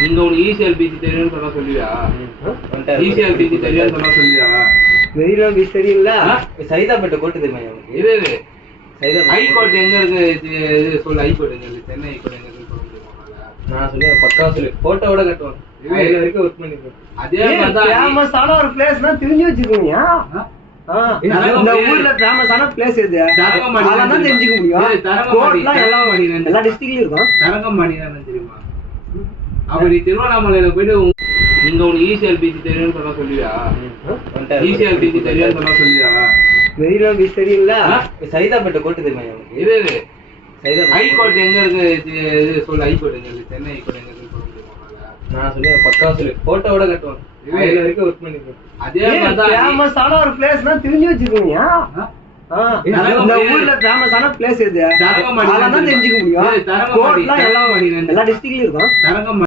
நீங்க உனக்கு ECLPG தெரியும்னு சொன்னா சொல்லுவியா? ECLPG தெரியும்னு சொன்னா சொல்லுவியா? வெயிலாம் பீச் தெரியல. சைதாப்பேட்டை கோர்ட்டு தெரியுமா? இது ஹைகோர்ட் எங்க இருக்கு? இது சொல்லு, ஹைகோர்ட் எங்க இருக்கு? சென்னை ஹைகோர்ட் எங்க இருக்கு சொல்ல முடியுமா? நான் சொல்லுவேன், பக்கா சொல்லு. போட்டோவோட கட்டுவோம். இது வரைக்கும் ஒர்க் பண்ணிருக்கோம். அதே மாதிரி ஃபேமஸான ஒரு பிளேஸ்னா தெரிஞ்சு வச்சிருக்கீங்க. இந்த ஊர்ல ஃபேமஸான பிளேஸ் எது? அதெல்லாம் தான் தெரிஞ்சுக்க முடியும். கோர்ட்லாம் எல்லா டிஸ்ட்ரிக்ட்லயும் இருக்கும். தரங்கம்பாடி தான் தெரியுமா? அப்படி திருவண்ணாமலையில போயிட்டு நீங்க உனக்கு ECLPG தெரியும்னு சொன்னா சொல்லுவியா? ECLPG தெரியும்னு சொன்னா சொல்லுவியா? வெயிலாம் பீச் தெரியல. சைதாப்பேட்டை கோர்ட்டு தெரியுமா? இது ஹைகோர்ட் எங்க இருக்கு? இது சொல்லு, ஹைகோர்ட் எங்க இருக்கு? சென்னை ஹைகோர்ட் எங்க இருக்கு சொல்ல முடியுமா? நான் சொல்லுவேன், பக்கா சொல்லு. போட்டோவோட கட்டுவோம். இது வரைக்கும் ஒர்க் பண்ணிருக்கோம். அதே மாதிரி ஃபேமஸான ஒரு பிளேஸ்னா தெரிஞ்சு வச்சிருக்கீங்க. இந்த ஊர்ல ஃபேமஸான பிளேஸ் எது? அதெல்லாம் தான் தெரிஞ்சுக்க முடியும். கோர்ட்லாம் எல்லா டிஸ்ட்ரிக்ட்லயும் இருக்கும்.